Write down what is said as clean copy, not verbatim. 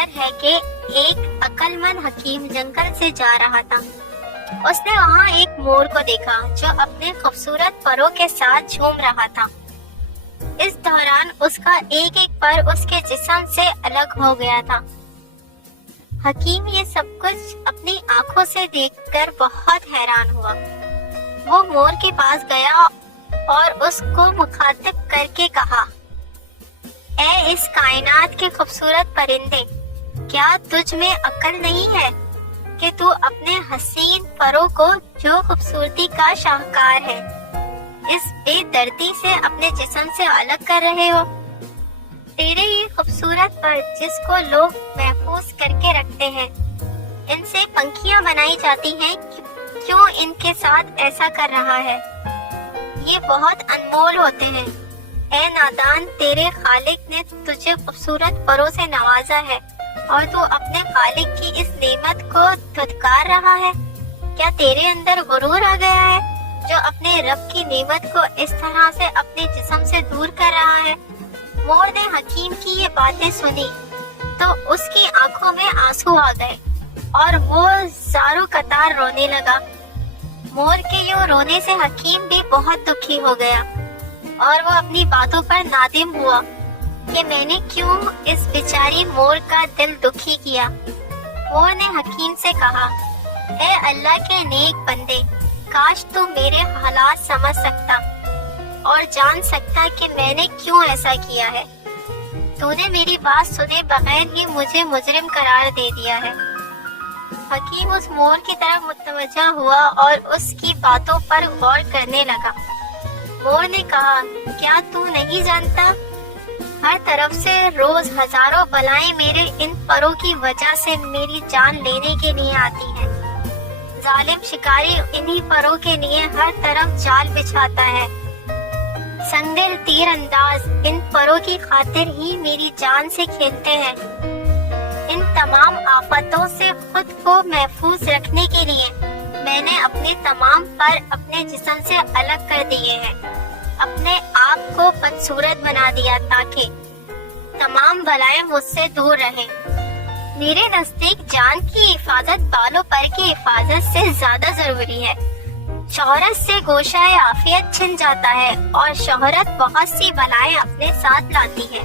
ذکر ہے کہ ایک عقل مند حکیم جنگل سے جا رہا تھا۔ اس نے وہاں ایک مور کو دیکھا جو اپنے خوبصورت پروں کے ساتھ جھوم رہا تھا۔ اس دوران اس کا ایک ایک پر اس کے جسم سے الگ ہو گیا تھا۔ حکیم یہ سب کچھ اپنی آنکھوں سے دیکھ کر بہت حیران ہوا۔ وہ مور کے پاس گیا اور اس کو مخاطب کر کے کہا، اے اس کائنات کے خوبصورت پرندے، کیا تجھ میں عقل نہیں ہے کہ تو اپنے حسین پروں کو جو خوبصورتی کا شاہکار ہے اس بے دردی سے اپنے جسم سے الگ کر رہے ہو؟ تیرے یہ خوبصورت پر جس کو لوگ محفوظ کر کے رکھتے ہیں، ان سے پنکھیاں بنائی جاتی ہیں، کیوں ان کے ساتھ ایسا کر رہا ہے؟ یہ بہت انمول ہوتے ہیں۔ اے نادان، تیرے خالق نے تجھے خوبصورت پروں سے نوازا ہے اور تو اپنے خالق کی اس نعمت کو دھتکار رہا ہے۔ کیا تیرے اندر غرور آ گیا ہے جو اپنے رب کی نعمت کو اس طرح سے اپنے جسم سے دور کر رہا ہے؟ مور نے حکیم کی یہ باتیں سنی تو اس کی آنکھوں میں آنسو آ گئے اور وہ زاروں قطار رونے لگا۔ مور کے یوں رونے سے حکیم بھی بہت دکھی ہو گیا اور وہ اپنی باتوں پر نادم ہوا کہ میں نے کیوں اس بیچاری مور کا دل دکھی کیا۔ مور نے حکیم سے کہا، اے اللہ کے نیک بندے، کاش تو میرے حالات سمجھ سکتا اور جان سکتا کہ میں نے کیوں ایسا کیا ہے۔ تو نے میری بات سنے بغیر ہی مجھے مجرم قرار دے دیا ہے۔ حکیم اس مور کی طرف متوجہ ہوا اور اس کی باتوں پر غور کرنے لگا۔ مور نے کہا، کیا تو نہیں جانتا، ہر طرف سے روز ہزاروں بلائیں میرے ان پروں کی وجہ سے میری جان لینے کے لیے آتی ہیں۔ ظالم شکاری انہی پروں کے لیے ہر طرف جال بچھاتا ہے۔ سنگدل تیر انداز ان پروں کی خاطر ہی میری جان سے کھیلتے ہیں۔ ان تمام آفتوں سے خود کو محفوظ رکھنے کے لیے میں نے اپنے تمام پر اپنے جسم سے الگ کر دیے ہیں، اپنے آپ کو بدصورت بنا دیا تاکہ تمام بلائیں مجھ سے دور رہیں۔ میرے نزدیک جان کی حفاظت بالوں پر کی حفاظت سے زیادہ ضروری ہے۔ شہرت سے گوشہ عافیت چھن جاتا ہے اور شہرت بہت سی بلائیں اپنے ساتھ لاتی ہے۔